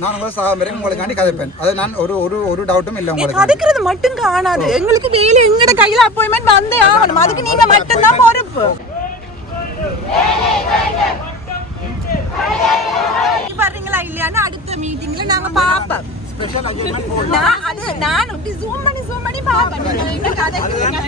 நான் உங்களை சாக வரைக்கும் உங்களுக்காண்டி கதைப்பேன். அது நான் ஒரு ஒரு ஒரு டவுட்டும் இல்லை உங்களுக்கு. கதைக்கிறது மட்டும் காணாது. எங்களுக்கு வேலை எங்கட கையில அப்பாயின்மெண்ட் வந்தே ஆகணும். அதுக்கு நீங்க மட்டும்தான் பொறுப்பு. வர்றீங்களா இல்லையான்னு அடுத்த மீட்டிங்ல நாங்க பாப்போம். நான் அது நான் இப்படி ஜூம் பண்ணி ஜூம் பண்ணி பாப்பேன். நீங்க என்ன கதைக்கிறீங்க?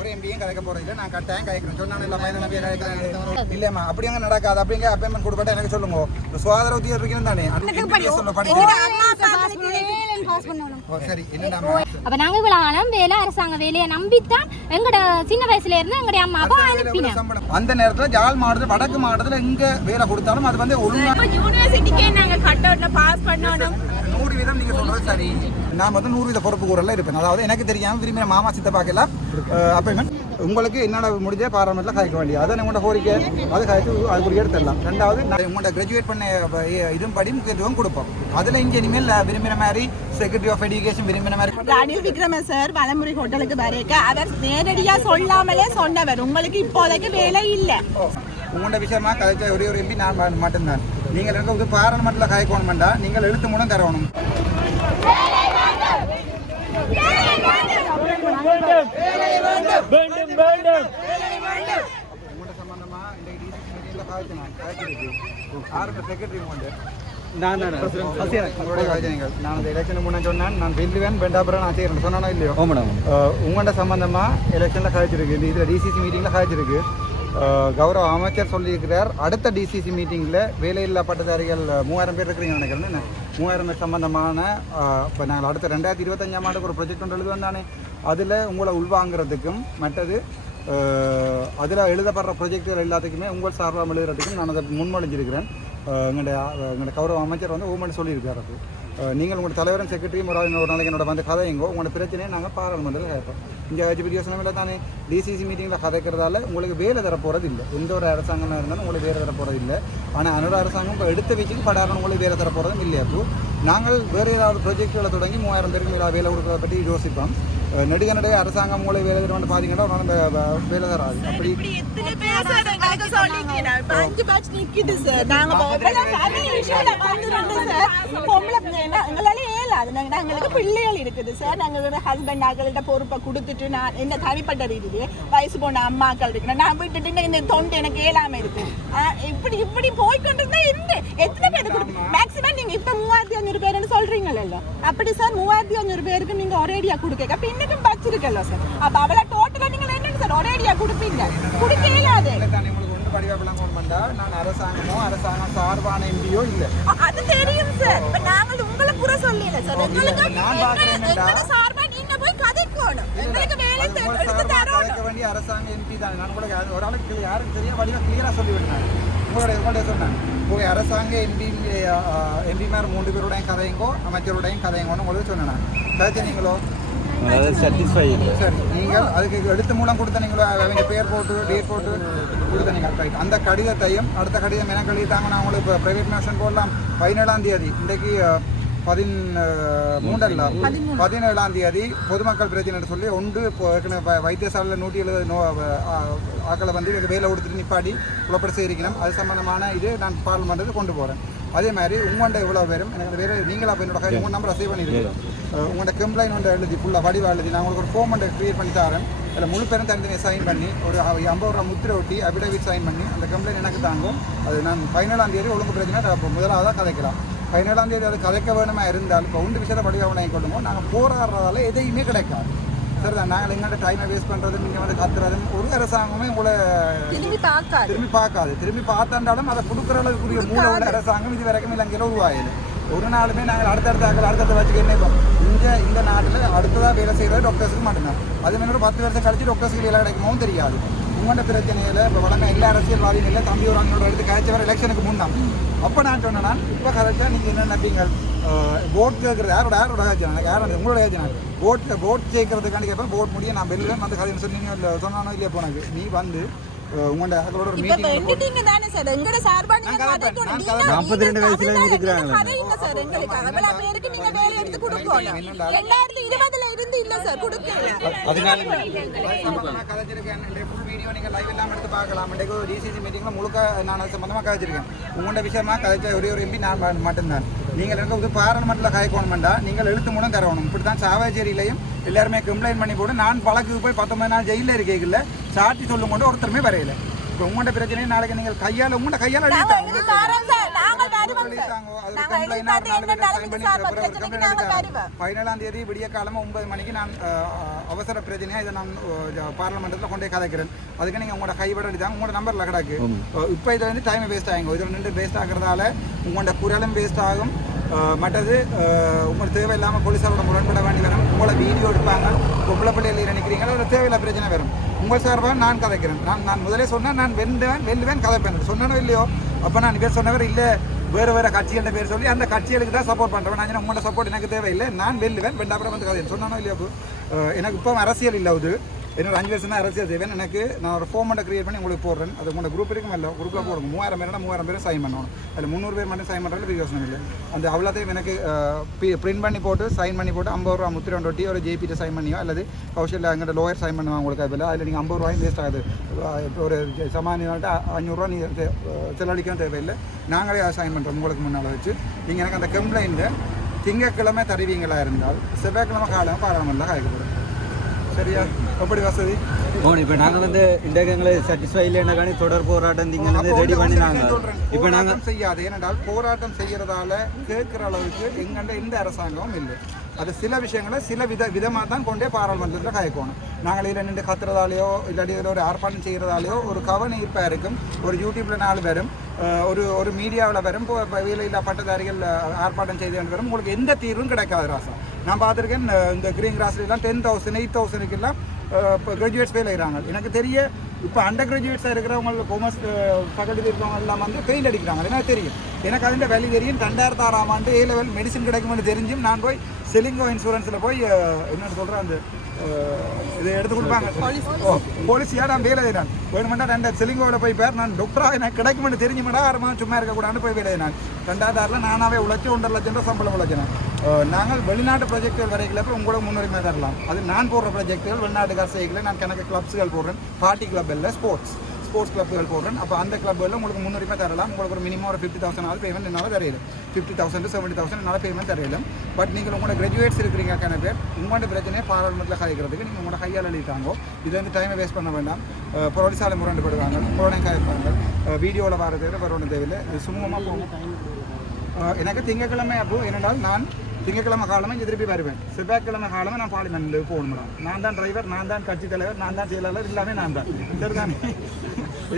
ஒரு எம்பியும் கதைக்க போறது இல்லை நான் கட்டாயம் கதைக்கிறேன். சொன்னானே இல்லை பையன் நம்பியை கதைக்கிறேன். இல்லைம்மா அப்படி அங்கே நடக்காது அப்படிங்க அப்பாயின்மெண்ட் கொடுப்பட்ட எனக்கு சொல்லுங்க. சுகாதார உத்தியோகம் இருக்கணும் தானே? அப்ப நாங்க இவ்வளவு வேலை அரசாங்க வேலையை நம்பித்தான் எங்கட சின்ன வயசுல இருந்து எங்களுடைய அம்மா அப்பா சம்பளம். அந்த நேரத்துல ஜாழ் மாவட்டத்தில் வடக்கு மாவட்டத்தில் எங்க வேலை கொடுத்தாலும் அது வந்து ஒழுங்கா யூனிவர்சிட்டிக்கே நாங்க கட் அவுட்ல பாஸ் பண்ணணும். நூறு வீதம் நீங்க சொல்றது சரி. நான் வந்து நூறு வீத பொறுப்பு கூறல இருப்பேன். அதாவது எனக்கு தெரியாம விரும்பின மாமா சித்த பார்க்கலாம் அப்பாயின்மெண்ட் உங்களுக்கு என்னென்ன முடிஞ்ச பாராளுமன்றத்தில் கதைக்க வேண்டியது. அதை உங்களோட கோரிக்கை. அது கதைச்சு அதுக்குரிய எடுத்துடலாம். ரெண்டாவது நான் உங்களோட கிராஜுவேட் பண்ண இதும் படி முக்கியத்துவம் கொடுப்போம். அதில் இங்கே இனிமேல் விரும்பின மாதிரி செக்ரட்டரி ஆஃப் எஜுகேஷன் விரும்பின மாதிரி ரணில் விக்ரம சார் வலமுறை ஹோட்டலுக்கு வரைக்க அவர் நேரடியா சொல்லாமலே சொன்னவர். உங்களுக்கு இப்போதைக்கு வேலை இல்ல. உங்களோட விஷயமா கதைச்ச ஒரே ஒரு எம்பி நான் மட்டும்தான். நீங்கள் இருக்க ஒரு பாராளுமன்றத்தில் கதைக்கணுமெண்டா நீங்கள் எழுத்து மூலம் தரணும். உங்களோட சம்பந்தமா மீட்டிங்ல எலெக்ஷனில் காய்ச்சிருக்கு. இந்த இதில் டிசிசி மீட்டிங்கில் காய்ச்சிருக்கு. கௌரவ அமைச்சர் சொல்லியிருக்கிறார். அடுத்த டிசிசி மீட்டிங்கில் வேலையில்லா பட்டதாரிகள் மூவாயிரம் பேர் இருக்கிறீங்க நினைக்கிறேன். மூவாயிரம் பேர் சம்பந்தமான இப்போ நாங்கள் அடுத்த ரெண்டாயிரத்தி இருபத்தஞ்சாம் ஆண்டுக்கு ஒரு ப்ரொஜெக்ட் ஒன்று எழுதுவோம் தானே? அதில் உங்களை உள்வாங்கிறதுக்கும் மற்றது அதில் எழுதப்படுற ப்ரொஜெக்டுகள் எல்லாத்துக்குமே உங்கள் சார்பாக எழுதுறதுக்கும் நான் அதை முன்மொழிஞ்சிருக்கிறேன். எங்களுடைய எங்களுடைய கௌரவ அமைச்சர் வந்து ஊமன் சொல்லியிருக்காரு அது. நீங்கள் உங்களோட தலைவரும் செக்ரட்டரியும் ஒரு ஒரு நாளைக்கு என்னோட வந்து கதையுங்கோ உங்களோட பிரச்சனையை நாங்கள் பாராளுமன்றத்தில் கேட்போம். இங்கே ஹெச்பிடி யோசனை தானே? டிசிசி மீட்டிங்கில் கதைக்கிறதால உங்களுக்கு வேலை தர போகிறது இல்லை. எந்த ஒரு அரசாங்கமாக இருந்தாலும் உங்களுக்கு வேலை தர போகிறது இல்லை. ஆனால் அன்னோட அரசாங்கம் இப்போ எடுத்த வச்சுக்கு படாரம் உங்களுக்கு வேலை தர போகிறதும் இல்லையா அப்போ? நாங்கள் வேறு ஏதாவது ப்ரொஜெக்டுகளை தொடங்கி மூவாயிரம் பேருக்கு ஏதாவது வேலை கொடுக்கறத பற்றி யோசிப்போம். நெடுக நடுக அரசாங்கம் உங்களை வேலை தருவான்னு வே- வே- வேலை தராது அப்படி நாங்க பொம்பளை family விஷயம்ல வந்துருந்து சார் பொம்பளை பிள்ளைன்னா எங்களால ஏலாது நாங்க எங்களுக்கு பிள்ளைகள் இருக்குது சார் நாங்களோட ஹஸ்பண்ட் ஆக்கள்கிட்ட பொறுப்பை கொடுத்துட்டு நான் என்ன தனிப்பட்ட ரீதியிலே வயசு போன அம்மாக்கள் இருக்கு நான் விட்டுட்டு இந்த- தொண்டு எனக்கு ஏலாம இருக்கு. இப்படி இப்படி போய்கொண்டிருந்தா எந்த எத்தனை பேர் கொடுப்பீங்க? மேக்ஸிமம் நீங்க இப்ப மூவாயிரத்தி அஞ்சூறு பேருன்னு சொல்றீங்கல்ல. அப்படி சார் மூவாயிரத்தி அஞ்சூறு பேருக்கு நீங்க ஒரேடியா கொடுக்க அப்ப இன்னைக்கும் பட்ஜ் இருக்குல்ல சார் அப்ப அவளை டோட்டலா நீங்க என்னன்னு சார் ஒரேடியா கொடுப்பீங்க? கொடுக்க இயலாது படிவாப்பெல்லாம் கொண்டு வந்தா நான் அரசாங்கமோ அரசாங்கம் சார்பான எம்பியோ இல்லை. அது தெரியும் சார் நாங்கள் உங்களை புற சொல்லல சார் எங்களுக்கு சார்பா நீங்க போய் கதைக்கணும். எங்களுக்கு வேலை கலைக்க வேண்டிய அரசாங்க எம்பி தான். நான் கூட ஒரு ஆளுக்கு யாருக்கு தெரியும் வடிவம் கிளியராக சொல்லிவிட்டேன் உங்களுடைய உங்களுடைய சொன்னேன். உங்கள் அரசாங்க எம்பி எம்பிமார் மூன்று பேருடையும் கதையுங்கோ அமைச்சருடையும் கதையுங்கோன்னு உங்களுக்கு சொன்னேன் கதைச்சீங்களோ அதாவது சாட்டிஸ்ஃபை சரி நீங்கள் அதுக்கு எழுத்து மூலம் கொடுத்த நீங்களோ அவங்க பேர் போட்டு டேட் போட்டு கொடுத்த நீங்கள் ரைட் அந்த கடிதத்தையும் அடுத்த கடிதம் என்ன கடிதத்தாங்க நான் உங்களுக்கு இப்போ ப்ரைவேட் மேஷன் போடலாம். பதினேழாம் தேதி இன்றைக்கு பதின் மூன்றல்ல? பதினேழாம் தேதி பொதுமக்கள் பிரச்சனை சொல்லி ஒன்று இப்போ ஏற்கனவே வைத்தியசாலையில் நூற்றி எழுபது நோ ஆக்களை வந்து இவங்க வேலை கொடுத்துட்டு நிப்பாடி குழப்படி செய்திருக்கணும் அது சம்பந்தமான இது நான் பார்லிமெண்ட்டுக்கு கொண்டு போகிறேன் அதே மாதிரி உங்கள்கிட்ட எவ்வளோ பேரும் எனக்கு வேறு நீங்களா அப்போ என்னோட கை உங்கள் நம்பரை சேவ் பண்ணியிருக்கேன் உங்களோட கம்ப்ளைண்ட் வந்து எழுதி ஃபுல்லாக வடிவாக எழுதி நான் உங்களுக்கு ஒரு ஃபோம் ஒன்று க்ரியேட் பண்ணி தரேன். அதில் முழு பேரும் தனித்தனியாக சைன் பண்ணி ஒரு ஐம்பது ரூபா முத்திரை ஒட்டி அபிடவிட் சைன் பண்ணி அந்த கம்ப்ளைண்ட் எனக்கு தாங்கும். அது நான் பதினேழாம் தேதி ஒழுங்கு பிரச்சனை அப்போ முதலாவதாக கதைக்கலாம். பதினேழாம் தேதி அது கதைக்க வேணுமா இருந்தால் இப்போ உண்டு விஷயத்தை வடிவாக கொள்ளுமோ நாங்கள் போராடுறதால எதையுமே கிடைக்காது. சரிதான் நாங்கள் எங்கள்கிட்ட டைமை வேஸ்ட் பண்ணுறது நீங்கள் வந்து கத்துறதும் ஒரு அரசாங்கமே உங்களை திரும்பி பார்க்காது. திரும்பி பார்க்காது. திரும்பி பார்த்தாண்டாலும் அதை கொடுக்குற அளவுக்குரிய மூல உள்ள அரசாங்கம் இது வரைக்கும் இலங்கையில் உருவாயிது ஒரு நாளுமே நாங்கள் அடுத்தடுத்த ஆக்கள் அடுத்தடுத்த வச்சுக்க என்ன இந்த இந்த நாட்டில் அடுத்ததாக வேலை செய்கிறது டாக்டர்ஸுக்கு மட்டும்தான். அது மாதிரி ஒரு பத்து வருஷம் கழிச்சு டாக்டர்ஸுக்கு வேலை கிடைக்குமோ தெரியாது. உங்களோட பிரச்சனையில் இப்போ வழங்க எல்லா அரசியல்வாதியும் இல்லை தம்பி ஒரு அங்கோட எடுத்து கழிச்சவர் எலெக்ஷனுக்கு முன்னாம் அப்போ நான் சொன்னேன்னா இப்போ கரெக்டாக நீங்கள் என்ன நினைப்பீங்க போட் கேட்குறது யாரோட யாரோட ஏஜனா யாரோட உங்களோட ஏஜனா போட்டில் போட் சேர்க்கறதுக்காண்டி கேட்பேன் போட் முடிய நான் வெளியில் வந்து கதை சொன்னீங்க இல்லை சொன்னானோ இல்லையா போனாங்க நீ வந்து உங்களோட அவங்களோட ஒரு இப்ப வெண்டுட்டீங்க தானே சார் எங்கட சார்பா நீங்க நான் வயசுல. கதைங்க சார் எங்களுக்கு பேருக்கு நீங்க வேலை எடுத்து கொடுக்கணும் இருந்து இல்ல சார் கொடுக்கல கதைச்சிருக்கேன் ஃபுல் வீடியோ நீங்க லைவ் எல்லாம் எடுத்து பார்க்கலாம் இன்றைக்கு டிசிசி மீட்டிங்ல முழுக்க நான் சம்பந்தமா கதைச்சிருக்கேன் உங்களோட விஷயமா கதைச்ச ஒரே ஒரு எம்பி நான் மட்டும்தான் நீங்கள் எனக்கு இது பாராளுமன்றத்தில் கதைக்கணுமெண்டா நீங்கள் எழுத்து மூலம் தரணும் இப்படி தான் சாவாச்சேரியிலையும் எல்லாருமே கம்ப்ளைண்ட் பண்ணி போட்டு நான் வழக்கு போய் பத்தொன்பது நாள் ஜெயிலில் இருக்கீங்கல்ல சாட்சி சொல்லும் கொண்டு ஒருத்தருமே வரையில. இப்போ உங்களோட பிரச்சனையை நாளைக்கு நீங்கள் கையால் உங்களோட கையால் பதினேழாம் தேதி விடிய காலமா ஒன்பது மணிக்கு நான் அவசர பிரச்சனையா இதை நான் பார்லமெண்ட்டில் கொண்டு கதைக்கிறேன். அதுக்கு நீங்கள் உங்களோட கைவிட எடுத்தாங்க உங்களோட நம்பரில் கிடக்கு. இப்போ இதில் வந்து டைம் வேஸ்ட் ஆகுங்க இதில் நின்று வேஸ்ட் ஆகிறதால உங்களோட குரலும் வேஸ்ட் ஆகும். மற்றது உங்களுக்கு தேவையில்லாமல் போலீஸாரோட முரண்பட வேண்டி வரும். உங்களை வீடியோ எடுப்பாங்க. பொம்பளை பிள்ளைகள் நினைக்கிறீங்க அதில் தேவையில்ல பிரச்சனை வரும். உங்கள் சார்பாக நான் கதைக்கிறேன். நான் நான் முதலே சொன்னேன் நான் வெல்லுவேன் வெல்லுவேன் கதைப்பேன். சொன்னனோ இல்லையோ? அப்போ நான் பேர் சொன்னவர் இல்லை. வேறு வேறு கட்சிகள பேர் சொல்லி அந்த கட்சிகளுக்கு தான் சப்போர்ட் பண்ணுறேன் நான் உங்களோட சப்போர்ட் எனக்கு தேவையில்லை. நான் வெல்லுவேன் வெண்டாப்புறம் வந்து கதை சொன்னானோ இல்லையோ? அப்போ எனக்கு இப்போ அரசியல் இல்லை அது. என்னோட அஞ்சு வருஷம் தான் அரசியல் தேவை எனக்கு நான் ஒரு ஃபோமெண்ட்டை கிரியேட் பண்ணி உங்களுக்கு போடுறேன். அது உங்களோட குரூப் இருக்கும் இல்லை குரூப்பில் போடுங்க. மூவாயிரம் பேர்னா மூவாயிரம் பேர் சைன் பண்ணணும். அதில் முந்நூறு பேர் மட்டும் சைன் பண்ணுறது பிரயோசனம் இல்லை. அந்த அவ்வளோத்தையும் எனக்கு பிரிண்ட் பண்ணி போட்டு சைன் பண்ணி போட்டு ஐம்பது ரூபா முத்திரம் ஒட்டி ஒரு ஜேபிட்ட சைன் பண்ணியோ அல்லது கௌஷல்யா எங்கிட்ட லோயர் சைன் பண்ணுவாங்க உங்களுக்கு அதில் அதில் நீங்கள் ஐம்பது ரூபாயும் வேஸ்ட் ஆகுது. ஒரு சமானியாட்ட அஞ்சூறுரூவா நீ செலவழிக்கவும் தேவையில்லை. நாங்களே அதை சைன் பண்ணுறோம் உங்களுக்கு முன்னால் வச்சு. நீங்கள் எனக்கு அந்த கம்ப்ளைண்ட்டை திங்கட்கிழமை தருவீங்களா இருந்தால் செவ்வாய்க்கிழமை காலம் பாராளுமன்றம் காய்க்கப்படும். சரியா? எப்படி வசதி? ஓ இப்போ நாங்கள் வந்து இன்றைக்கு சாட்டிஸ்ஃபை இல்லைன்னா தொடர் போராட்டம் நீங்கள் வந்து ரெடி பண்ணி நாங்கள் இப்போ நாங்கள் போராட்டம் செய்யாது. ஏனென்றால் போராட்டம் செய்யறதால கேட்கிற அளவுக்கு எங்கண்ட எந்த அரசாங்கமும் இல்லை. அது சில விஷயங்களை சில வித விதமாக தான் கொண்டே பாராளுமன்றத்தில் காய்க்கணும். நாங்கள் இதில் நின்று கத்துறதாலேயோ இல்லாட்டி இதில் ஒரு ஆர்ப்பாட்டம் செய்கிறதாலேயோ ஒரு கவனிப்பாக இருக்கும். ஒரு யூடியூப்பில் நாலு பேரும் ஒரு ஒரு மீடியாவில் வரும் இப்போ வேலையில்லா பட்டதாரிகள் ஆர்ப்பாட்டம் செய்து வரும். உங்களுக்கு எந்த தீர்வும் கிடைக்காது ராசா. நான் பார்த்துருக்கேன் இந்த கிரீன் கிராஸ்லாம் டென் தௌசண்ட் எயிட் தௌசண்ட்க்கெல்லாம் இப்போ கிராஜுவேட்ஸ் ஃபெயில் ஆகிறாங்க எனக்கு தெரிய இப்போ அண்டர் கிராஜுவேட்ஸாக இருக்கிறவங்க காமர்ஸ் ஃபேக்கல்ட்டி இருக்கிறவங்க எல்லாம் வந்து ஃபெயில் அடிக்கிறாங்க. எனக்கு தெரியும். எனக்கு அதில் வேல்யூ தெரியும். ரெண்டாயிரத்து ஆறாம் ஆண்டு ஏ லெவல் மெடிசன் கிடைக்கும்னு தெரிஞ்சும் நான் போய் செலிங்கோ இன்சூரன்ஸில் போய் என்னன்னு சொல்கிறேன் அந்த இதை எடுத்து கொடுப்பாங்க. ஓ போலீஸியாக நான் வேலை செய்கிறேன் வேணுமெண்டா ரெண்டு செலிங்கோவில் போய் பேர் நான் டாக்டராக எனக்கு கிடைக்கும்னு தெரிஞ்சுமெண்டா ஆறு மாதம் சும்மா இருக்கக்கூடாதுன்னு போய் வேலை செய்யினேன் ரெண்டாயிரத்து ஆறில் நானாவே உழைச்சி ஒன்றரை லட்சம் ரூபா சம்பளம் உழைச்சினேன் நாங்கள் வெளிநாட்டு ப்ராஜெக்டுகள் வரைக்கும் உங்களுக்கு முன்னுரிமை தரலாம். அது நான் போடுற ப்ராஜெக்டுகள் வெளிநாட்டு காசைகளை நான் கணக்கு கிளப்ஸுகள் போடுறேன். பார்ட்டி கிளப் இல்லை ஸ்போர்ட்ஸ் ஸ்போர்ட்ஸ் கிளப்புகள் போடுறேன். அப்போ அந்த கிளப்புகளில் உங்களுக்கு முன்னுரிமை தரலாம். உங்களுக்கு ஒரு மினிமம் ஒரு ஃபிஃப்டி தௌசண்ட் ஆகுது பேமெண்ட் என்னால் தரையில ஃபிஃப்டி தௌசண்ட் செவன்ட்டி தௌசண்ட் என்னால் பேமெண்ட் தரையில பட் நீங்கள் உங்களோட கிராஜுவேட்ஸ் இருக்கிறீங்க கணக்கு பேர். உங்களோட பிரச்சனையை பாராளுமன்றத்தில் கதைக்கிறதுக்கு நீங்கள் உங்களோட கையால் எழுதிட்டாங்க இது வந்து டைமை வேஸ்ட் பண்ண வேண்டாம். பொருளிசாலை முரண்டுபடுவாங்க உங்களோட கதைப்பாங்க வீடியோவில் வர தேவை வர ஒன்றும் தேவையில்லை. சுமூகமாக போகும். எனக்கு திங்கக்கிழமை அப்போ என்னென்றால் நான் திங்கக்கிழமை காலமே இங்கே திருப்பி வருவேன் செவ்வாய்க்கிழமை காலமே நான் பார்லிமெண்ட்டில் போகணும் மேடம் நான் தான் டிரைவர் நான் தான் கட்சி தலைவர் நான் தான் செயலாளர் எல்லாமே நான் தான் சரிதானே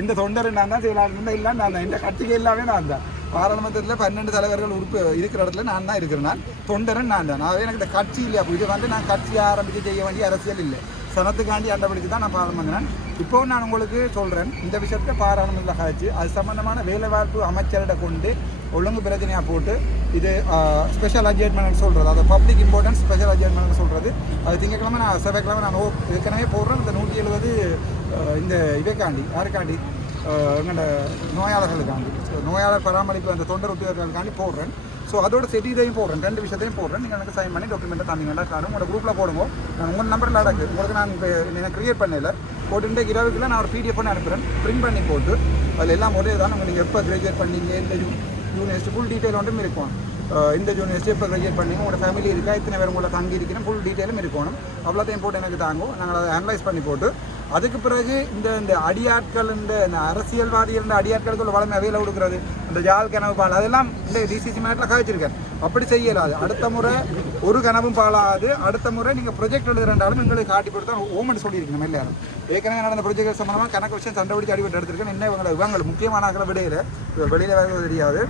இந்த தொண்டர் நான் தான் செயலாளர் இந்த எல்லாம் நான் தான் இந்த கட்சிக்கு எல்லாமே நான் தான் பாராளுமன்றத்தில் பன்னெண்டு தலைவர்கள் உறுப்பு இருக்கிற இடத்துல நான் தான் இருக்கிறேன் நான் தொண்டரன் நான் தான் அதாவது எனக்கு இந்த கட்சி இல்லையா அப்போ இது வந்து நான் கட்சி ஆரம்பித்து செய்ய வேண்டிய அரசியல் இல்லை சனத்துக்காண்டி அண்டபிடிச்சு தான் நான் பாராளுமன்றேன் இப்போ நான் உங்களுக்கு சொல்கிறேன் இந்த விஷயத்தை பாராளுமன்ற காய்ச்சி அது சம்மந்தமான வேலைவாய்ப்பு அமைச்சரிட கொண்டு ஒழுங்கு பிரச்சனையாக போட்டு இது ஸ்பெஷல் அட்ஜெட்மெண்ட் சொல்கிறது அது பப்ளிக் இம்பார்ட்டன்ஸ் ஸ்பெஷல் அட்ஜெட்மெண்ட் சொல்கிறது அது திங்கக்கிழமை நான் செவ்வாய்க்கிழமை நான் ஓ- ஏற்கனவே போடுறேன். இந்த நூற்றி எழுபது இந்த இவைக்காண்டி யாருக்காண்டி எங்களோட நோயாளர்களுக்காண்டி நோயாளர் பராமரிப்பு அந்த தொண்டர் உத்தியோகர்களுக்காண்டி போடுறேன். ஸோ அதோட செடி இதையும் போடுறேன். ரெண்டு விஷயத்தையும் போடுறேன். நீங்கள் எனக்கு சைன் பண்ணி டாக்குமெண்ட்டை தந்தீங்கன்னா காணும். உங்களோட குரூப்பில் போடுங்க. நான் உங்கள் நம்பரில் அடக்கு. உங்களுக்கு நான் இப்போ எனக்கு க்ரியேட் பண்ணல. போட்டு இன்றைக்கு இரவுக்குள்ள நான் ஒரு பிடிஎஃப் பண்ணி அனுப்புகிறேன் பிரிண்ட் பண்ணி போட்டு அதில் எல்லாம் ஒரே தான் நீங்கள் எப்போ கிராஜுவேட் பண்ணீங்க இந்த யூனிவர்சிட்டி ஃபுல் டீட்டெயில் ஒன்றும் இருக்கும். இந்த யூனிவர்சிட்டி எப்போ கிராஜுவேட் பண்ணீங்க உங்களோட ஃபேமிலி இருக்கா இத்தனை பேர் உங்களை தங்கி இருக்கிறேன் ஃபுல் டீட்டெயிலும் இருக்கணும். அவ்வளோத்தையும் போட்டு எனக்கு தாங்கும். நாங்கள் அதை அனலைஸ் பண்ணி போட்டு அதுக்கு பிறகு இந்த இந்த அடியாட்கள் இந்த அரசியல்வாதிகள் இந்த அடியாட்களுக்கு வளமை அவையில் கொடுக்குறது இந்த ஜால் கனவு பால் அதெல்லாம் இந்த டிசிசி மேட்டில் கழிச்சிருக்கேன் அப்படி செய்யலாது அடுத்த முறை ஒரு கனவும் பாலாது அடுத்த முறை நீங்கள் ப்ரொஜெக்ட் எழுதுறாலும் எங்களுக்கு காட்டி கொடுத்தா ஓமன் ஓமெண்ட் சொல்லியிருக்கணும் எல்லாரும். ஏற்கனவே நடந்த ப்ரொஜெக்ட் சம்மந்தமாக கணக்கு விஷயம் சண்டை பிடிச்சி அடிபட்டு எடுத்திருக்கேன். என்ன இவங்களை இவங்க முக்கியமான ஆக்களை விடையில வெளியில் வேறு தெரியாது.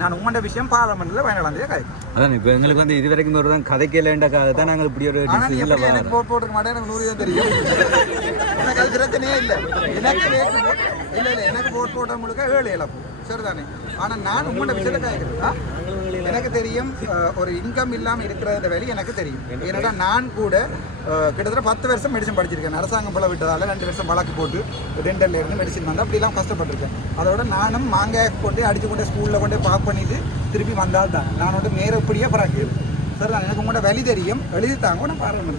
நான் உங்களோட விஷயம் பாராளுமன்றத்தில் பயனாளம் தேதி அதான் இப்போ எங்களுக்கு வந்து இது வரைக்கும் ஒரு தான் கதைக்கலன்றக்காக தான் நாங்கள் இப்படி ஒரு டிசிஷனில் எனக்கு போட்டு போட்டுருக்க மாட்டேன் எனக்கு நூறு தான் தெரியும். எனக்கு அது பிரச்சனையே இல்லை. எனக்கு இல்லை இல்லை எனக்கு போட் போட்ட முழுக்க ஏழு இழப்பு சரிதானே? ஆனால் நான் உங்களோட விஷயத்தை கேட்குறேன் எனக்கு தெரியும் ஒரு இன்கம் இல்லாமல் இருக்கிறத வேலை எனக்கு தெரியும். ஏன்னா நான் கூட கிட்டத்தட்ட பத்து வருஷம் மெடிசன் படிச்சிருக்கேன். அரசாங்கம் போல விட்டதால ரெண்டு வருஷம் வழக்கு போட்டு டென்டல்ல இருந்து மெடிசன் வந்து அப்படிலாம் கஷ்டப்பட்டிருக்கேன். அதோட நானும் மாங்காய் கொண்டு அடிச்சு கொண்டு ஸ்கூலில் கொண்டு பாக் பண்ணிட்டு திருப்பி வந்தால் தான் நான் வந்து நேரப்படியாக பிறகு சரிதான் எனக்கு உங்களோட வழி தெரியும். எழுதி தாங்க நான் பாருங்க.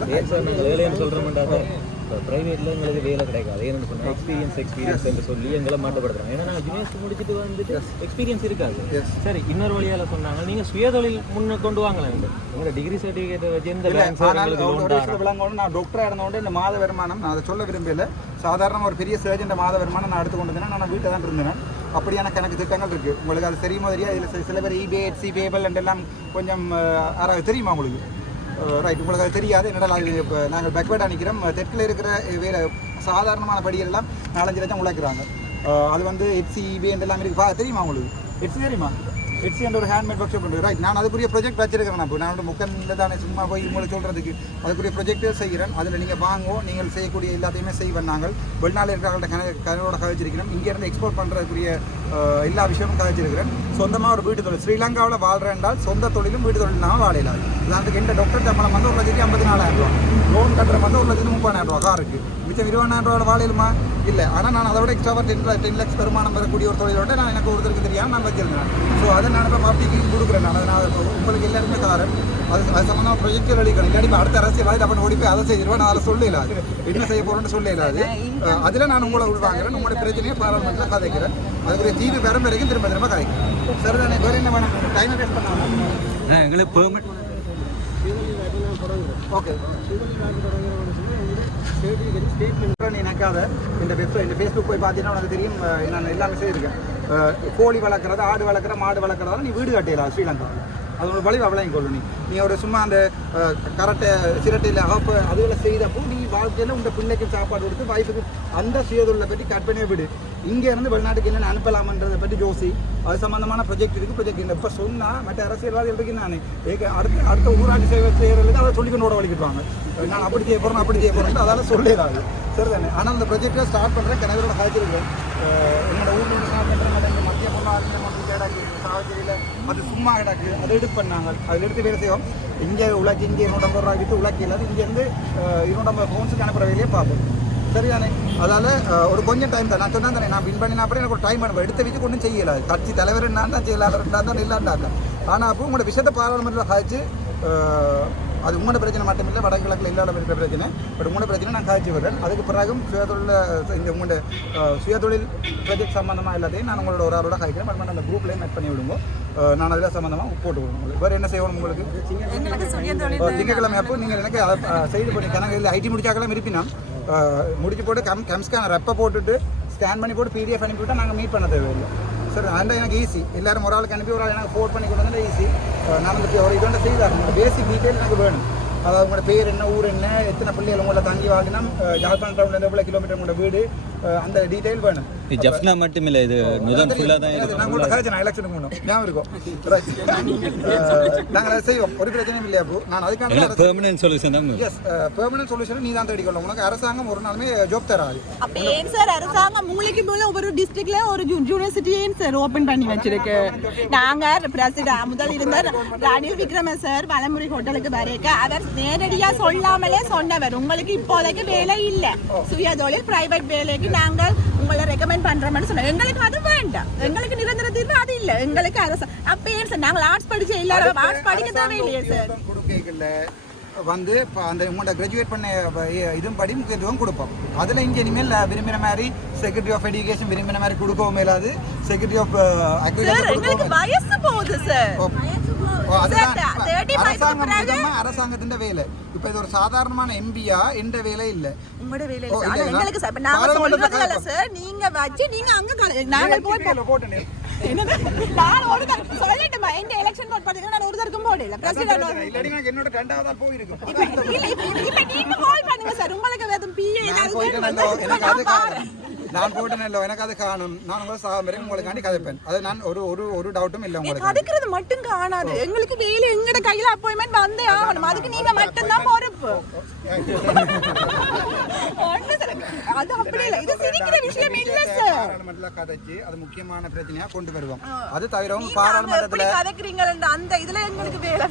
சொல்கிறோம்டாக்க ப்ரைவேட்டில் எங்களுக்கு வேலை கிடைக்காது. ஏன்னு சொன்னால் எக்ஸ்பீரியன்ஸ் எக்ஸ்பீரியன்ஸ் என்று சொல்லி எங்களை மாட்டப்படுத்துறாங்க ஏன்னா நாங்கள் யூனிவர்சிட்டி முடிச்சுட்டு வந்துட்டு எக்ஸ்பீரியன்ஸ் இருக்காது. சரி இன்னொரு வழியால சொன்னாங்க நீங்கள் சுயதொழில் முன்ன கொண்டு வாங்கலாம் உங்களோட டிகிரி சர்டிஃபிகேட் வச்சு எந்த? விளங்கணும் நான் டாக்டராக இருந்தோண்டு இந்த மாத வருமானம் நான் அதை சொல்ல விரும்பல சாதாரண ஒரு பெரிய சர்ஜன் மாத வருமானம் நான் எடுத்து கொண்டு வந்தேன் நான் வீட்டில் தான் இருந்தேன் அப்படியான கணக்கு திட்டங்கள் இருக்கு. உங்களுக்கு அது தெரியுமா தெரியா இதில் சில பேர் இபே எட்சி பேபல் எல்லாம் கொஞ்சம் தெரியுமா உங்களுக்கு? ரைட் உங்களுக்கு அது தெரியாது. என்னடா அது இப்போ நாங்கள் பேக்வேர்டாக நிற்கிறோம் தெற்கில் இருக்கிற வேறு சாதாரணமான படிகள் எல்லாம் நாலஞ்சு லட்சம் உழைக்கிறாங்க. அது வந்து எட்சி இபே எல்லாம் தெரியுமா உங்களுக்கு? எட்சி தெரியுமா? எட்சி என்ற ஒரு ஹேண்ட்மேட் ஒர்க் ஷாப் பண்ணுறேன் நான் அதுக்குரிய ப்ராஜெக்ட் வச்சிருக்கிறேன். இப்போ நான் வந்து முக்கன்ல தானே சும்மா போய் உங்களுக்கு சொல்கிறதுக்கு அதுக்குரிய ப்ரொஜெக்டே செய்கிறேன். அதில் நீங்கள் வாங்கோ நீங்கள் செய்யக்கூடிய எல்லாத்தையுமே செய்வேன் நாங்கள். வெளிநாள் இருக்கிறவங்கள்ட்ட கண கனவோட கதைச்சிருக்கிறோம். இங்கேருந்து எக்ஸ்போர்ட் பண்ணுறதுக்குரிய எல்லா விஷயமும் கழிச்சிருக்கிறேன் சொந்தமாக ஒரு வீட்டு தொழில். ஸ்ரீலங்காவில் வாழ்கிறேன்டால் சொந்த தொழிலும் வீட்டு தொழில் நான் வாழையிலாது உதாரணத்துக்கு எந்த டாக்டர் சம்பளம் வந்து ஒரு லட்சத்தி ஐம்பத்தி நாலாயிரம் ரூபா. லோன் கட்டுற வந்து ஒரு லட்சத்தி முப்பதாயிரம் ரூபா காருக்கு மிச்சம் இருபதாயிரம் ரூபாய் வாழையிலுமா இல்லை. ஆனால் நான் அதை விட எக்ஸ்ட்ராவாக டென் டென் லேக்ஸ் வருமானம் வரக்கூடிய ஒரு தொழிலோட நான் எனக்கு ஒருத்தருக்கு தெரியாமல் நான் வச்சிருந்தேன் ஸோ அதை நான் இப்போ பப்ளிக்கு கொடுக்குறேன் நான். அதை நான் உங்களுக்கு எல்லாருமே தரேன். அது அது சம்மந்தமாக ப்ரொஜெக்ட் அடிக்கணும் இல்லாட்டி இப்போ அடுத்த அரசியல் அப்போ ஓடி போய் அதை செய்திருவேன். நான் அதை சொல்ல அது. என்ன செய்ய போகிறோன்னு சொல்ல இல்லாது அதில் நான் உங்களை உள்வாங்கிறேன். உங்களோட பிரச்சனையை பாராளுமன்றத்தில் கதைக்கிறேன். அதுக்குரிய தீர்வு பெறும் வரைக்கும் திரும்ப திரும்ப கதைக்கிறேன். சரிதானே? வேறு என்ன வேணும்? டைமை வேஸ்ட் பண்ணாமல் எங்களுக்கு பெர்மிட் ஓகே நீ நினைக்காத. இந்த வெப்சைட் இந்த ஃபேஸ்புக் போய் பார்த்தீங்கன்னா உனக்கு தெரியும் என்ன நான் எல்லாமே செய்திருக்கேன். கோழி வளர்க்குறது ஆடு வளர்க்குற மாடு வளர்க்குறதால நீ வீடு கட்டிடலாம் ஸ்ரீலங்காவில் அது ஒரு வழி அவளையும் கொள்ளு நீ. நீ ஒரு சும்மா அந்த அஹ், கரட்டை சிரட்டையில் அகப்பு அதுவெல்லாம் செய்தப்போ நீ வாழ்க்கையில் உங்கள் பிள்ளைக்கு சாப்பாடு கொடுத்து வயசுக்கு அந்த சுயதொழிலை பற்றி கற்பனையை விடு. இங்கே இருந்து வெளிநாட்டுக்கு என்னென்ன அனுப்பலாமன்றதை பற்றி யோசி அது சம்மந்தமான ப்ரொஜெக்ட் இருக்குது ப்ரொஜெக்ட் இல்லை இப்போ சொன்னால் மற்ற அரசியல்வாதிகள் இருக்கு நான். ஏக அடுத்த அடுத்த ஊராட்சி சேவை செய்கிறதுக்கு அதை சொல்லிக்கொண்டு ஓட வலிக்கிடுவாங்க நான் அப்படி செய்ய போகிறேன் அப்படி செய்ய போகிறேன் அதால் சொல்லிடாது. சரிதானே? ஆனால் அந்த ப்ரொஜெக்டை ஸ்டார்ட் பண்ணுறேன் கனவரோட காய்ச்சிருக்கேன் என்னோட ஊரில் ஸ்டார்ட் பண்ணுறேன் இந்த மத்திய பொருளாதார மக்கள் கிடக்கு அது சும்மா கிடக்கு அதை எடுத்து பண்ணாங்க. அதில் எடுத்து வேலை செய்வோம். இங்கே உலக இங்கே இருநூற்றம்பது ரூபா விட்டு உழைக்கி இல்லாத இங்கேருந்து இருநூற்றம்பது பவுன்ஸுக்கு அனுப்புகிற வேலையே பார்ப்போம். சரிதானே? அதால் ஒரு கொஞ்சம் டைம் தான் நான் சொன்னா தானே நான் வின் பண்ணினா அப்புறம் எனக்கு ஒரு டைம் அனுப்ப எடுத்த வீட்டுக்கு ஒன்றும் செய்யல. கட்சி தலைவர் நான் தான் செயலாளர் நான் தான் இல்லாண்டாங்க ஆனால் அப்போ உங்களோட விஷயத்தை பாராளுமன்றத்தில் காய்ச்சி அது உங்களோட பிரச்சனை மட்டுமில்லை வடகிழக்கில் இல்லாத இருக்கிற பிரச்சனை. பட் உங்களோட பிரச்சனை நான் காய்ச்சி விடுறேன். அதுக்கு பிறகும் சுயதொழில் இந்த உங்களோட சுயதொழில் ப்ராஜெக்ட் சம்மந்தமாக எல்லாத்தையும் நான் உங்களோட ஒரு ஆளோட காய்க்கிறேன். பட் அந்த குரூப்லேயே மேட் பண்ணி அஹ், நான் அதில் சம்மந்தமாக போட்டு விடுவோம் உங்களுக்கு. வேறு என்ன செய்யணும் உங்களுக்கு? அஹ், திங்கட்கிழமை அப்போ நீங்கள் எனக்கு செய்து பண்ணி கணக்கு இல்லை ஐடி முடிச்சாக்கெல்லாம் இருப்பினா முடிச்சு போட்டு கம் கம்ஸ்கேன் ரெப்பை போட்டுட்டு ஸ்கேன் பண்ணி போட்டு பிடிஎஃப் அனுப்பிவிட்டால் நாங்கள் மீட் பண்ண தேவையில்லை. சார் அந்த எனக்கு ஈஸி எல்லாரும் ஒரு ஆளுக்கு அனுப்பி ஒரு ஆள் எனக்கு ஃபோன் பண்ணி கொடுத்தா ஈஸி நான் வந்து ஒரு இதோட செய்தார். பேசிக் டீட்டெயில் எனக்கு வேணும். அதாவது உங்களோட பேர் என்ன ஊர் என்ன எத்தனை பிள்ளைகள் உங்களை தங்கி வாங்கினா யாழ்ப்பாணம் டவுன்ல எவ்வளோ கிலோமீட்டர் உங்களோட வீடு அந்த டீட்டெயில் வேணும். இது ஜப்னா மட்டும் இல்லை இது நுதன் ஃபுல்லாக தான் தெரியாது, இருக்கு நான் உங்கள்ட்ட கழிச்சு நான் எலெக்ஷனுக்கு முன்னும் ஞாபகம் இருக்கும் நாங்கள் அதை செய்வோம். ஒரு பிரச்சனையும் இல்லையா அப்போ நான் அதுக்கான பெர்மனன்ட் சொல்யூஷன் தான் எஸ் பெர்மனன்ட் சொல்யூஷன் நீ தான் தேடிக்கொள்ளும் உனக்கு அரசாங்கம் ஒரு நாளுமே ஜாப் தராது. அப்ப ஏன் சார் அரசாங்கம் மூளைக்கு மூல ஒவ்வொரு டிஸ்ட்ரிக்ட்ல ஒரு யூனிவர்சிட்டி ஏன் சார் ஓபன் பண்ணி வச்சிருக்கு? நாங்க பிரசிடண்ட் முதல் இருந்த ரணில் விக்ரம சார் வலமுறை ஹோட்டலுக்கு வரைக்க அவர் நேரடியா சொல்லாமலே சொன்னவர். உங்களுக்கு இப்போதைக்கு வேலை இல்ல. சுயதொழில் பிரைவேட் வேலைக்கு நாங்கள் உங்களை ரெக்கமெண்ட் பண்றோம்னு சொன்னாங்க எங்களுக்கு அது வேண்டாம். எங்களுக்கு நிரந்தர தீர்வு அது இல்ல. எங்களுக்கு அரசு அப்ப ஏன் சார்? நாங்கள் ஆர்ட்ஸ் படிச்ச எல்லாரும் ஆர்ட்ஸ் படிக்க தேவையில்லையே சார். வந்து இப்போ அந்த உங்கள்கிட்ட கிராஜுவேட் பண்ண இதுவும் படி முக்கியத்துவம் கொடுப்போம். அதில் இங்கே இனிமேல் விரும்பின மாதிரி செக்ரட்டரி ஆஃப் எஜுகேஷன் விரும்பின மாதிரி கொடுக்கவும் மேலாது செக்ரட்டரி ஆஃப் சார் அக்ரிகல்ச்சர் வயசு போகுது சார். ஓ, அதுதான். சார், இப்ப 35 அரசாங்கம் பிறகு- விதமா அரசாங்கத்தின் வேலை. இப்போ இது ஒரு சாதாரணமான எம்பியா எந்த வேலை இல்லை. உங்களோட வேலை இல்ல. எங்களுக்கு சார். நாங்க பாராளுமன்றத்துல சொல்றதுல கலப்போம். சார். நீங்க வச்சு நீங்க அங்க நாங்க போய் போ- போட்டேன் என்னது? நான் ஒரு சொல்லட்டுமா? இந்த எலெக்ஷன் கோட் பாத்தீங்கன்னா நான் ஒரு தரக்கும் போடல. பிரசிடண்ட் இல்லாட்டி நான் என்னோட ரெண்டாவது இப்ப நீங்க கால் பண்ணுங்க சார். உங்களுக்கு வேதும் பிஏ எனக்கு அது நான் போட்டேன் இல்லை எனக்கு அது காணும். நான் உங்களை சாக வரைக்கும் உங்களுக்காண்டி கதைப்பேன். அது நான் ஒரு ஒரு ஒரு டவுட்டும் இல்லை உங்களுக்கு கதைக்கிறது மட்டும் காணாது. எங்களுக்கு வேலை எங்கட கையில அப்பாயின்மெண்ட் வந்தே ஆகணும். அதுக்கு நீங்க மட்டும்தான் பொறுப்பு. அது அப்படி இல்ல. இது சிரிக்கிற விஷயம் இல்ல சார் கதைச்சு அது முக்கியமான பிரச்சனையா கொண்டு வருவோம். அது தவிரவும் பாராளுமன்றத்தில் கதைக்கிறீங்கன்ற அந்த இதுல எங்களுக்கு வேலை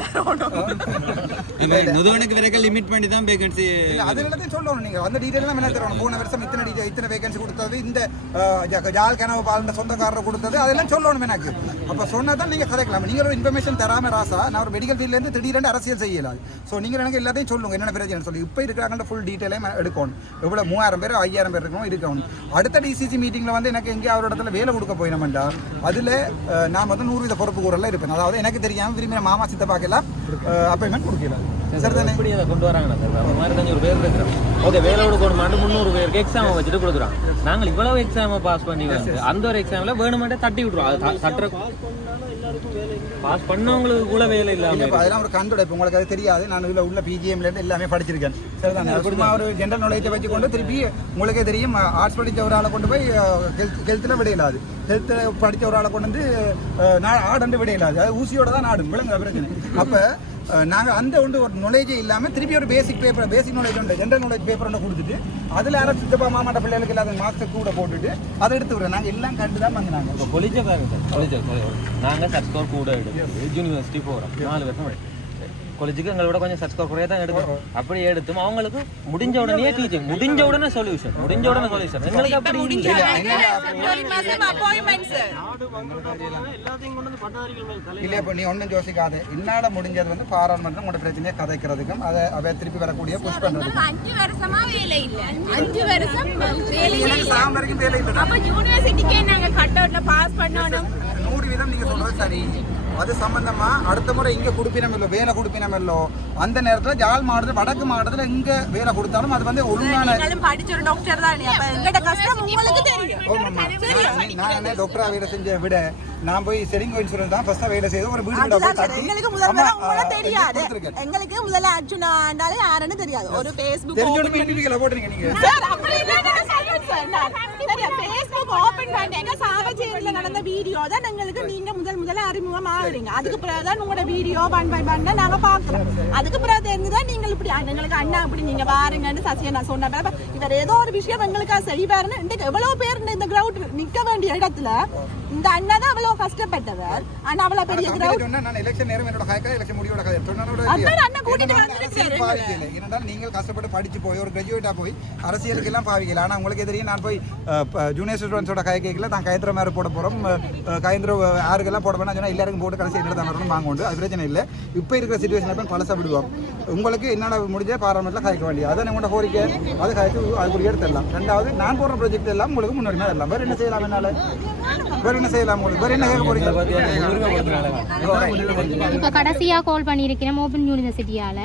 முதுவனுக்கு வரைக்கும் லிமிட் பண்ணி தான் வேகன்சி இல்ல, அது எல்லாத்தையும் சொல்லணும். நீங்க அந்த டீடைல் எல்லாம் என்ன தரணும் போன வருஷம் இத்தனை இத்தனை வேகன்சி கொடுத்தது இந்த ஜால் கனவு பாலண்ட சொந்தக்காரரை கொடுத்தது அதெல்லாம் சொல்லணும் எனக்கு. அப்ப சொன்னா தான் நீங்க கதைக்கலாம் நீங்க ஒரு இன்ஃபர்மேஷன் தராம ராசா நான் ஒரு மெடிக்கல் ஃபீல்ட்ல இருந்து திடீரென்று அரசியல் செய்யலாம் ஸோ நீங்க எனக்கு எல்லாத்தையும் சொல்லுங்க என்னென்ன பிரச்சனை சொல்லி. இப்போ இருக்கிறாங்க ஃபுல் டீட்டெயிலையும் எடுக்கணும். இவ்வளோ மூவாயிரம் பேர் ஐயாயிரம் பேர் இருக்கணும் இருக்கணும். அடுத்த டிசிசி மீட்டிங்ல வந்து எனக்கு எங்கே அவரோட இடத்துல வேலை கொடுக்க போயினோம்டா அதுல நான் வந்து நூறு வித பொறுப்பு கூறல இருப்பேன். அதாவது எனக்கு தெரியாம விரும்பின மாமா சித்தப்பாக்கெல்லாம் அப்பாயின்மெண்ட் கொடுக்கலாம் சரிதானே எப்படி அதை கொண்டு வராங்கண்ணா சார். அந்த மாதிரி ஒரு பேர் இருக்கிறோம் ஓகே வேலை கொடுக்கணுமாண்டு முந்நூறு பேருக்கு எக்ஸாம் வச்சுட்டு கொடுக்குறோம் நாங்கள் இவ்வளவு எக்ஸாமை பாஸ் பண்ணி வந்து அந்த ஒரு எக்ஸாம்ல வேணுமெண்டே தட்டி விட்ருவோம் அது தட்டுற பாஸ் பண்ணவங்களுக்கு கூட வேலை இல்லாம அதெல்லாம் ஒரு கண்டுடைப்பு உங்களுக்கு அது தெரியாது. நான் இதில் உள்ள பிஜிஎம்ல இருந்து எல்லாமே படிச்சிருக்கேன். சரிதானே சும்மா ஒரு ஜென்ரல் நாலேஜை வச்சு கொண்டு திருப்பி உங்களுக்கே தெரியும். ஆர்ட்ஸ் படித்த ஒரு ஆளை கொண்டு போய் ஹெல்த் ஹெல்த்தில் விடையிலாது ஹெல்த்தில் படித்த ஒரு ஆளை கொண்டு வந்து ஆடண்டு விடையிலாது அது ஊசியோட தான் நாடும் விளங்க பிரச்சனை? அப்போ நாங்கள் அந்த ஒன்று ஒரு நாலேஜே இல்லாமல் திருப்பி ஒரு பேசிக் பேப்பர் பேசிக் நாலேஜ் உண்டு ஜென்ரல் நாலேஜ் பேப்பர் ஒன்று கொடுத்துட்டு அதில் யாரும் சித்தப்பா மாமாட்ட பிள்ளைகளுக்கு இல்லாத மார்க்ஸை கூட போட்டுட்டு அதை எடுத்து விடுறோம் நாங்கள் எல்லாம் கண்டு தான் வந்தாங்க. இப்போ கொலிஜா பாருங்க சார் கொலிஜ நாங்கள் சர்ச் கூட எடுத்து யூனிவர்சிட்டி போகிறோம் நாலு வருஷம் காலேஜுக்கு எங்களோட கொஞ்சம் சர்ச் ஸ்கோர் குறைய தான் எடுக்கிறோம் அப்படி எடுத்தும் அவங்களுக்கு முடிஞ்ச உடனே டீச்சிங் முடிஞ்ச உடனே சொல்யூஷன் முடிஞ்ச உடனே சொல்யூஷன் எங்களுக்கு அப்படி இல்லை. இப்போ நீ ஒன்றும் யோசிக்காது. என்னால முடிஞ்சது வந்து பாராளுமன்றம் உங்களோட பிரச்சனையை கதைக்கிறதுக்கும் அதை அவை திருப்பி வரக்கூடிய புஷ் பண்றதுக்கும். அஞ்சு வருஷமா வேலை இல்ல. அஞ்சு வருஷம் வேலை இல்லை. அப்ப யூனிவர்சிட்டிக்கே நாங்க கட் அவுட்ல பாஸ் பண்ணணும். நூறு வீதம் நீங்க சொல்றது சரி. அது சம்பந்தமா அடுத்த முறை இங்க கொடுப்பினம் இல்லோ வேலை கொடுப்பினம் இல்லோ அந்த நேரத்துல ஜாழ் மாவட்டத்தில் வடக்கு மாவட்டத்துல இங்க வேலை கொடுத்தாலும் அது வந்து ஒழுங்கான. நான் என்ன டாக்டரா வேலை செஞ்ச விட நான் போய் செரிங்கோ இன்சூரன்ஸ் தான் ஃபர்ஸ்டா வேலை செய்து ஒரு வீடு போய். தட்டி எங்களுக்கு முதல்ல உங்களை தெரியாது. எங்களுக்கு முதல்ல அர்ஜுனாண்டாலே யாருன்னு தெரியாது. ஒரு ஃபேஸ்புக் தெரிஞ்சோன்னு மீட்டிங்ல போட்டுருங்க நீங்க சார் அப்படி இல்ல நான் சொல்றேன் சார் ஓபன் பண்ணேங்க சாவச்சேரியில நடந்த வீடியோ தான் எங்களுக்கு நீங்க முதல் முதல்ல அறிமுகம் ஆகுறீங்க. அதுக்கு பிறகு தான் உங்களோட வீடியோ பன் பை பண்ண நாங்க பாக்குறோம் அதுக்கு பிறகு தெரிஞ்சுதான் நீங்கள் இப்படி எங்களுக்கு அண்ணா அப்படி நீங்க பாருங்கன்னு சசியா நான் சொன்ன இவர் ஏதோ ஒரு விஷயம் எங்களுக்காக செய்வாருன்னு இன்றைக்கு எவ்வளவு பேர் இந்த கிரவுண்ட் நிக்க வேண்டிய இடத்துல இந்த அண்ணா தான் அவ்வளவு கஷ்டப்பட்டவர். ஆனா அவ்வளவு பெரிய கிரவுண்ட் நான் எலெக்ஷன் நேரம் என்னோட காய்க்கா எலெக்ஷன் முடியோட கதை சொன்னோட அதான் அண்ணன் கூட்டிட்டு வந்துருக்காரு ஏனென்றால் நீங்கள் கஷ்டப்பட்டு படிச்சு போய் ஒரு கிராஜுவேட்டா போய் அரசியலுக்கு எல்லாம் பாவிக்கல. ஆனா உங்களுக்கு தெரியும் நான் போய் ஜூனியர் ஸ்டூடெண்ட்ஸோட கை கேட்கல தான் கயந்திர மாதிரி போட போறோம். கயந்திர யாருக்கெல்லாம் போட வேணா சொன்னா எல்லாருக்கும் போட்டு கடைசி எடுத்து தான் வரணும் வாங்க உண்டு. அது பிரச்சனை இல்லை. இப்போ இருக்கிற சுச்சுவேஷன் இப்போ பழசா விடுவோம். உங்களுக்கு என்னென்ன முடிஞ்ச பாராமட்டில் காய்க்க வேண்டியது அதான் உங்களோட கோரிக்கை. அது காய்ச்சி அதுக்குரிய எடுத்துடலாம் ரெண்டாவது நான் போடுற ப்ராஜெக்ட் எல்லாம் உங்களுக்கு முன்னுரிமை தரலாம் வேறு என்ன செய்யலாம் என்னால? வேறு என்ன செய்யலாம் உங்களுக்கு? வேறு என்ன கேட்க போறீங்க? இப்ப கடைசியா கால் பண்ணியிருக்கிறேன் ஓபன் யூனிவர்சிட்டியால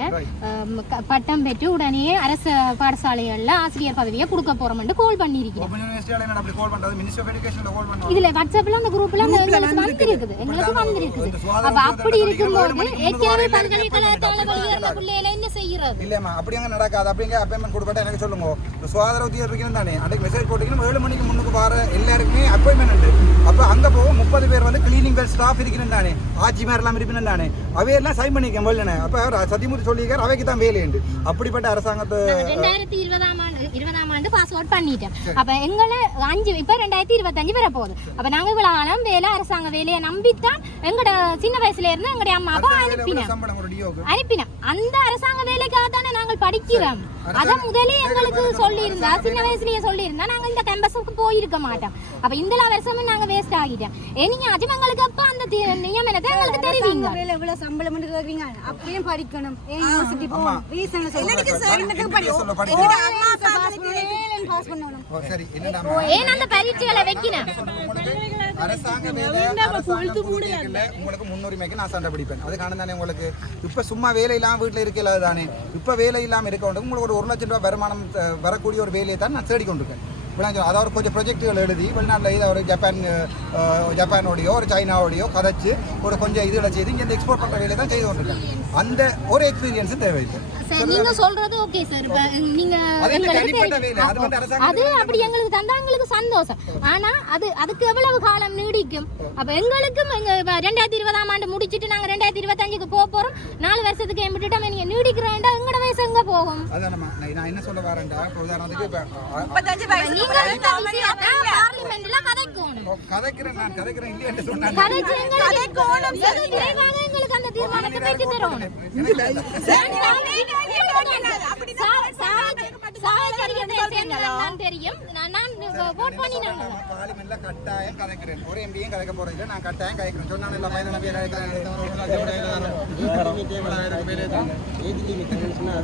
பட்டம் பெற்று உடனே அரசு பாடசாலைகள்ல ஆசிரியர் பதவியை கொடுக்க போறோம்னு கால் பண்ணியிருக்கிறேன். ஓப்பன் யூனிவர்சிட்டியால என்ன அப்படி கால் பண்றது? மினிஸ்டர் ஆஃப் எஜுகேஷன்ல கால் பண்ணுவாங்க. இதுல வாட்ஸ்அப்ல அந்த குரூப்ல அந்த எங்களுக்கு வந்திருக்குது. எங்களுக்கு வந்திருக்குது. அப்ப அப்படி இருக்கும்போது ஏற்கனவே பல்கலைக்கழகத்தால வெளியேறின பிள்ளைகளை என்ன செய்யறது? இல்லைம்மா அப்படி அங்கே நடக்காது. அப்படிங்க அப்பாயின்மெண்ட் கொடுப்பட்ட எனக்கு சொல்லுங்க. சுகாதார உத்தியோகம் தானே. அன்றைக்கு மெசேஜ் போட்டிங்கன்னா ஏழு மணிக்கு முன்னுக்கு வர எல்லாருக்குமே அப்பாயின்மெண்ட் உண்டு. அப்போ அங்கே போக முப்பது பேர் வந்து கிளீனிங் பெல் ஸ்டாஃப் இருக்கணும் தானே? ஆட்சி மேரெல்லாம் இருப்பினும் தானே? அவையெல்லாம் சைன் பண்ணிக்க முதல்ல அப்போ சத்தியமூர்த்தி சொல்லியிருக்கார் அவைக்கு தான் வேலை உண்டு. அப்படிப்பட்ட அரசாங்கத்தை ரெண்டாயிரத்தி இருபதாம் ஆண்டு இருபதாம் ஆண்டு பாஸ்வேர்ட் பண்ணிட்டேன். அப்ப எங்களை அஞ்சு இப்ப ரெண்டாயிரத்தி இருபத்தஞ்சு வர போகுது அப்ப நாங்க இவ்வளவு காலம் வேலை அரசாங்க வேலையை நம்பித்தான் எங்கட சின்ன வயசுல இருந்து எங்களுடைய அம்மா அப்பா டியோக்கு அனுப்பினோம். அந்த அரசாங்க வேலைக்காக தானே நாங்கள் படிக்கிறோம். அத முதலே எங்களுக்கு சொல்லி இருந்தா சின்ன வயசுலயே சொல்லி இருந்தா நாங்க இந்த கேம்பஸுக்கு போயிருக்க மாட்டோம். அப்ப இந்த வருஷமும் நாங்க வேஸ்ட் ஆகிட்டோம். எனியாச்சும் எங்களுக்கு அப்ப அந்த நியமனத்தை எங்களுக்கு தெரிவிங்க. வேலை இவ்வளவு சம்பளம் கேக்குறீங்க? அப்படியும் படிக்கணும். ஏன் யூனிவர்சிட்டி போகணும்? ரீசன் சொல்ல படி எங்கட அம்மா அப்பா பாஸ் பண்ணணும். ஓ, சரி. என்னடா ஏன் அந்த பரீட்சைகளை வைக்கணும்? அரசாங்க உங்களுக்கு முன்னுரிமைக்கு நான் சண்டை பிடிப்பேன். அதுக்கான தானே உங்களுக்கு. இப்ப சும்மா வேலை இல்லாம வீட்டுல இருக்கல தானே இப்ப வேலை இல்லாம இருக்க வேண்டும் உங்களுக்கு ஒரு ஒரு லட்சம் ரூபாய் வருமானம் வரக்கூடிய ஒரு வேலையை தான் நான் தேடி விளையாண்டு அதாவது கொஞ்சம் ப்ரொஜெக்டுகள் எழுதி வெளிநாட்டில் இது ஒரு ஜப்பான் ஜப்பானோடையோ ஒரு சைனாவோடையோ கதைச்சு ஒரு கொஞ்சம் இதுகளை செய்து இங்கே எக்ஸ்போர்ட் பண்ணுற வேலையை தான் செய்து கொண்டிருக்கேன் அந்த ஒரு எக்ஸ்பீரியன்ஸும் தேவையில்லை. சார் நீங்க சொல்றது ஓகே சார் இப்ப நீங்க அது அப்படி எங்களுக்கு தந்தா எங்களுக்கு சந்தோஷம். ஆனா அது அதுக்கு எவ்வளவு காலம் நீடிக்கும்? அப்ப எங்களுக்கும் எங்க ரெண்டாயிரத்தி இருபதாம் ஆண்டு முடிச்சிட்டு நாங்க ரெண்டாயிரத்தி இருபத்தஞ்சுக்கு போக போறோம். நாலு வருஷத்துக்கு விட்டுட்டா நீங்க எங்க போகும். நான் என்ன சொல்ல வரேன்டா இப்போ உதாரணத்துக்கு முப்பத்தஞ்சு பார்லிமெண்ட்ல கதைக்கிறேன் நான் கதைக்கிறேன் சொன்னேன் எங்களுக்கு அந்த தீர்மானத்தை பெற்று தெரியும். நான் பார்லிமெண்ட்ல கட்டாயம் கதைக்கிறேன் ஒரு எம்பியும் கதைக்க போறது இல்லை நான் கட்டாயம் கதைக்கிறேன் சொன்னான் இல்லை மனித நம்பியை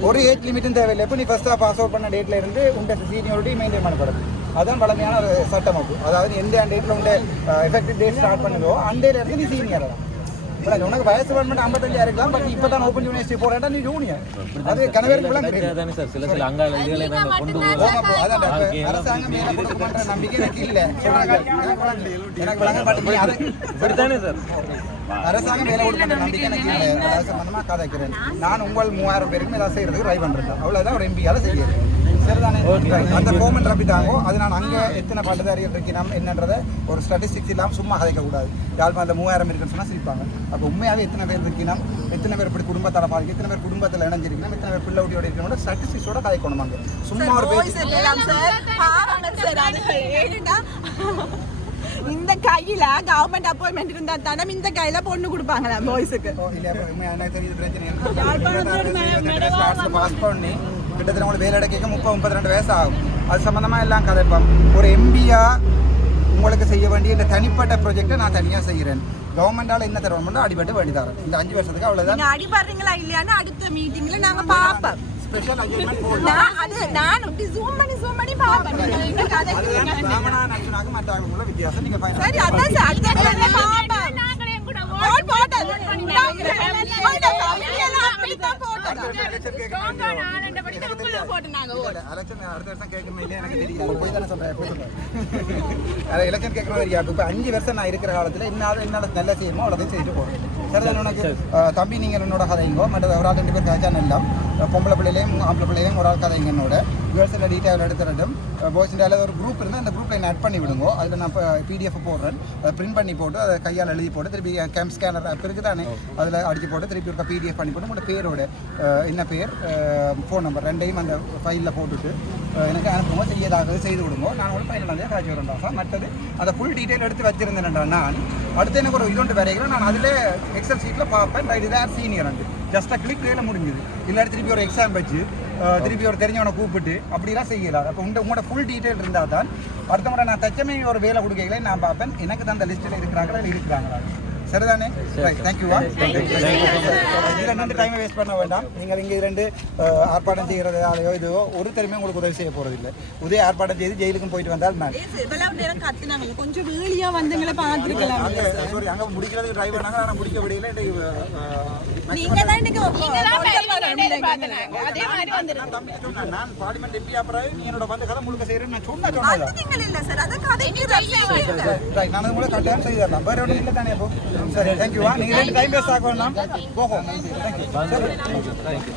ஒரு ஏஜ் லிமிட்டும் தேவையில்லை. இப்போ நீ ஃபர்ஸ்ட்டாக பாஸ் அவுட் பண்ண டேட்ல இருந்து உண்ட சீனியாரிட்டி மெயின்டைன் பண்ணப்படுது அதான் பழமையான ஒரு சட்டம் அது அதாவது எந்த டேட்டில் உண்ட எஃபெக்டிவ் டேட் ஸ்டார்ட் பண்ணுதோ அந்த இருந்து நீ சீனியர் தான் உனக்கு வயசு வரணும் ஐம்பத்தஞ்சா இருக்கலாம் பட் இப்போ தான் ஓப்பன் யூனிவர்சிட்டி போறேன்டா நீ ஜூனியர் அது தானே சார் சில சில நாங்க கொண்டு டாக்டர். அரசாங்கம் மேல நம்பிக்கை எனக்கு இல்ல. எனக்கு. அது இப்படித்தானே சார் அரசாங்கம் வேலை கொடுக்கிற நம்பிக்கை எனக்கு இல்லை கதைக்கிறேன் நான் உங்கள் மூவாயிரம் பேருக்கும் ஏதாவது செய்யறதுக்கு ட்ரை பண்றேன் அவ்வளவுதான் ஒரு எம்பியால செய்யறது அந்த கோமெண்ட் ரப்பிட்டாங்கோ அது நான் அங்க எத்தனை பட்டதாரிகள் இருக்கணும் என்னன்றதை ஒரு ஸ்டாட்டிஸ்டிக்ஸ் இல்லாம சும்மா கதைக்க கூடாது. யாழ்ப்பாணத்தில் மூவாயிரம் இருக்குன்னு சொன்னா சிரிப்பாங்க. அப்போ உண்மையாவே எத்தனை பேர் இருக்கணும் எத்தனை பேர் இப்படி குடும்பத்தால பாதிக்கும் எத்தனை பேர் குடும்பத்தில் இணைஞ்சிருக்கணும் எத்தனை பேர் பிள்ளை ஊட்டியோட இருக்கணும் ஸ்டாட்டிஸ்டிக்ஸோட கதைக்கணும் அங்க. சும்மா ஒரு ஏன்னா, இந்த கையில கவர்மெண்ட் அப்பாயின்மெண்ட் இருந்தா தானே இந்த கையில பொண்ணு கொடுப்பாங்களா பாய்ஸுக்கு கிட்டத்தட்ட உங்களுக்கு வேலை கேட்க முப்பது முப்பத்தி ரெண்டு வயசு ஆகும் அது சம்பந்தமா எல்லாம் கதைப்போம் ஒரு எம்பியா உங்களுக்கு செய்ய வேண்டிய இந்த தனிப்பட்ட ப்ராஜெக்டை நான் தனியாக செய்கிறேன் கவர்மெண்டால என்ன தருவோம்னா அடிபட்டு வேண்டி தரேன் இந்த அஞ்சு வருஷத்துக்கு அவ்வளோதான் அடிபடுறீங்களா இல்லையான்னு அடுத்த மீட்டிங்ல நாங்க பாப்போம் ஸ்பெஷல் நான் இப்படி zoom பண்ணி உள்ள வித்தியாசம். நீங்க find கேட்கணும். இப்ப அஞ்சு வருஷம் நான் இருக்கிற காலத்துல என்னால என்னால செய்யணுமோ செய்துட்டு போறேன் உனக்கு தம்பி நீங்க என்னோட கதைங்கோ மற்ற ஒரு ஆள் ரெண்டு பேர் கதைச்சா பொம்பளை பிள்ளையிலையும் ஆம்பளை பிள்ளையிலையும் ஒரு ஆள் கதைங்க என்னோட டீட்டெயில் பாய்ஸில் ஏதாவது ஒரு குரூப் இருந்தால் அந்த குரூப்பில் என்ன ஆட் பண்ணி விடுங்க. அதில் நான் பிடிஎஃப் போடுறேன். அதை பிரிண்ட் பண்ணி போட்டு அதை கையால் எழுதி போட்டு திருப்பி கேம் ஸ்கேனர் ஆப் இருக்குது தானே அதில் அடிச்சு போட்டு திருப்பி ஒரு பிடிஎஃப் பண்ணி போட்டு உங்களோட பேரோட என்ன பேர் ஃபோன் நம்பர் ரெண்டையும் அந்த ஃபைலில் போட்டுட்டு எனக்கு அனுப்புங்க செய்யதாக செய்து விடுங்க நான் ஒரு ஃபைனல் வந்து காய்ச்சி வரேன்டா மற்றது அந்த ஃபுல் டீட்டெயில் எடுத்து வச்சிருந்தேன்டா நான். அடுத்து எனக்கு ஒரு இதோண்டு வரைகிறேன் நான் அதில் எக்ஸல் சீட்டில் பார்ப்பேன். ரைட் இதாக சீனியர் அண்டு ஜஸ்ட்டாக கிளிக் வேலை முடிஞ்சுது. இல்லாட்டி திருப்பி ஒரு எக்ஸாம் வச்சு திருப்பி ஒரு தெரிஞ்சவனை கூப்பிட்டு அப்படிலாம் செய்யலாம். அப்போ உங்க உங்களோட ஃபுல் டீட்டெயில் இருந்தால் தான் அடுத்த முறை நான் தச்சமே ஒரு வேலை கொடுக்கல நான் பார்ப்பேன். எனக்கு தான் அந்த லிஸ்ட்டில் இருக்கிறாங்களா இருக்கிறாங்களா? சரிதானே? தேங்க்யூவா இதில் ரெண்டு டைமை வேஸ்ட் பண்ண வேண்டாம். நீங்கள் இங்கே ரெண்டு ஆர்ப்பாட்டம் செய்கிறதாலையோ இதுவோ ஒரு தெரியுமே உங்களுக்கு உதவி செய்ய போகிறதில்லை உதய ஆர்ப்பாட்டம் செய்து ஜெயிலுக்கும் போயிட்டு வந்தால் நான் கொஞ்சம் வேலியா வந்தீங்களே பாத்துருக்கலாம் அங்கே சாரி அங்கே முடிக்கிறது ட்ரை பண்ணாங்க ஆனால் முடிக்க முடியல. நான் சொன்னேன். பார்லிமெண்ட் எம்பி அப்புறம் நீ என்னோட வந்து கதை முழுக்க செய்கிறேன்னு நான் சொன்ன சொன்னதா வந்துட்டீங்க இல்ல சார்? அத கதைக்கு ரைட் நான் உங்களை கட்டாயம் செய்து தரலாம் வேற ஒன்றும் இல்லை தானே அப்போ? சரி தேங்க்யூவா நீங்கள் ரெண்டு டைம் வேஸ்ட் ஆக வேண்டாம் போகும் தேங்க்யூ சரி